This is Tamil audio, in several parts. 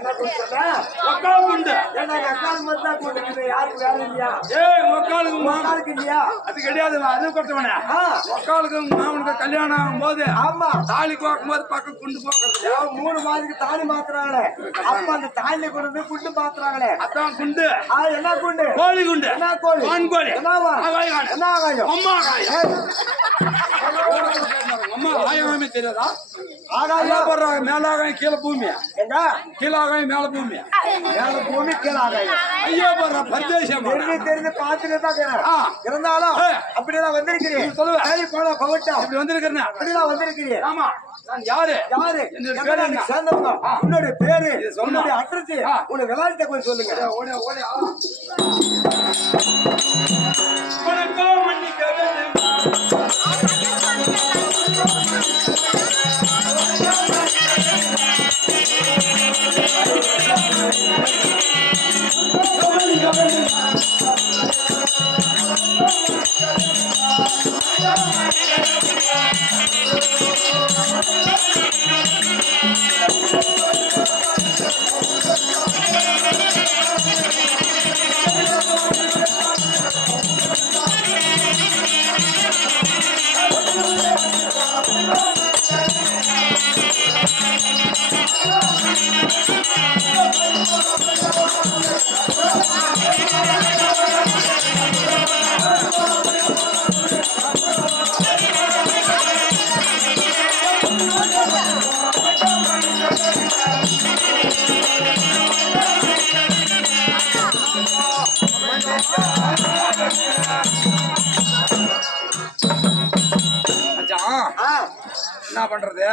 என்ன குண்டு ஒக்கால் குண்டு ஏன்னா அக்கால் மட்டும் தான் குண்டு யாருக்கு வேலை இல்லையா ஏய் ஒக்காலுக்கு மக்களுக்கு இல்லையா அது கிடையாது அது கொட்டவனே ஒக்காலுக்கு மாமனுக்கு கல்யாணம் ஆகும் போது ஆமா தாலி கோக்கும் போது பக்கம் குண்டு போக்குறது 3 மாதத்துக்கு தாலி மாத்துறாங்களே அப்ப அந்த தாலி கொண்டு வந்து குண்டு மாத்துறாங்களே அதான் குண்டு என்ன குண்டு கோழி குண்டு என்ன கோழி ஆண் கோழி என்னவா ஆகாயம் என்ன ஆகாயம் அம்மா ஆகாயம் அம்மா ஆகாயமே தெரியாதா ஆகாயம் போடுறாங்க மேல ஆகாயம் கீழே பூமியா எங்க கீழே ஆகாயம் மேல பூமியா மேல பூமி கீழே ஆகாயம் ஐயோ போடுற பரதேசம் தெரிஞ்சு பார்த்துட்டு தான் இருந்தாலும் அப்படிதான் வந்திருக்கிறேன் சொல்லுவேன் சரி போன பகவட்டம் இப்படி வந்திருக்கிறேன் அப்படிதான் வந்திருக்கிறேன் ஆமா நான் யாரு யாரு என்னோட பேரு என்ன சேர்ந்தவங்க உன்னுடைய பேரு சொன்னா. உன்னுடைய அட்ரஸ் உன்னுடைய விளையாட்டை கொஞ்சம் சொல்லுங்க ஓடி ஓடி வணக்கம் மன்னிக்க வேண்டும் என்ன பண்றது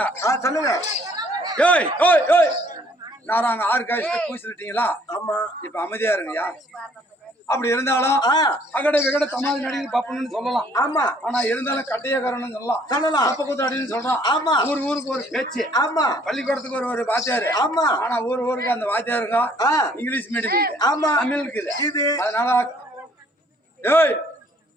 சொல்லுங்க ஏய் ஓய் ஓய் நாராங்க 6 காய்ச்சி பூசிட்டீங்களா ஆமா இப்ப அமைதியா இருங்கயா அப்படி இருந்தாலும் அகட விகட தமாதி நடிகர் பப்பன்னு சொல்லலாம் ஆமா ஆனா இருந்தாலும் கட்டையக்காரன்னு சொல்லலாம் சொல்லலாம் அப்ப கூத்தாடின்னு சொல்றான் ஆமா ஊருக்கு ஒரு பேச்சு ஆமா பள்ளிக்கூடத்துக்கு ஒரு வாத்தியாரு ஆமா ஆனா ஊருக்கு அந்த வாத்தியாருங்க இங்கிலீஷ் மீடியம் ஆமா தமிழ் இருக்குது இது அதனால ஏய்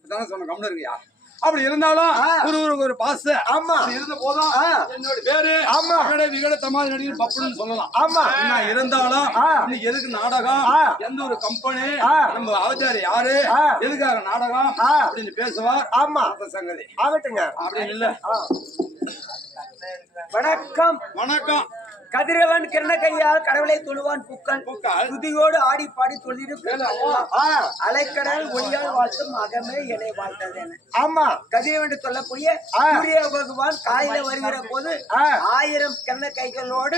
தானே சொன்ன கம்முன்னு இருக்கியா அப்படி இருந்தாலும் ஊருக்கு ஒரு பாஸ் ஆமா இருந்த போதும் என்னோட பேரு ஆமா அகட விகட தமாதி நடிகர் பப்பன்னு சொல்லலாம் ஆமா என்ன இருந்தாலும் இன்னைக்கு எதுக்கு நாடகம் எந்த ஒரு கம்பெனி நம்ம அவதாரி யாரு எதுக்காக நாடகம் அப்படின்னு பேசுவார் ஆமா சங்கதி ஆகட்டுங்க அப்படின்னு இல்ல வணக்கம் வணக்கம் கதிரவன் கிரண கையால் கடவுளை தொழுவான் புக்கன் துதியோடு ஆடி பாடி தொழுது அலைக்கடல் ஒளியால் வாழ்த்தும் அகமே என்னை வாழ்த்தது ஆமா கதிரவன் சொல்லக்கூடிய சூரிய பகவான் காலையில வருகிற போது 1000 கிரண கைகளோடு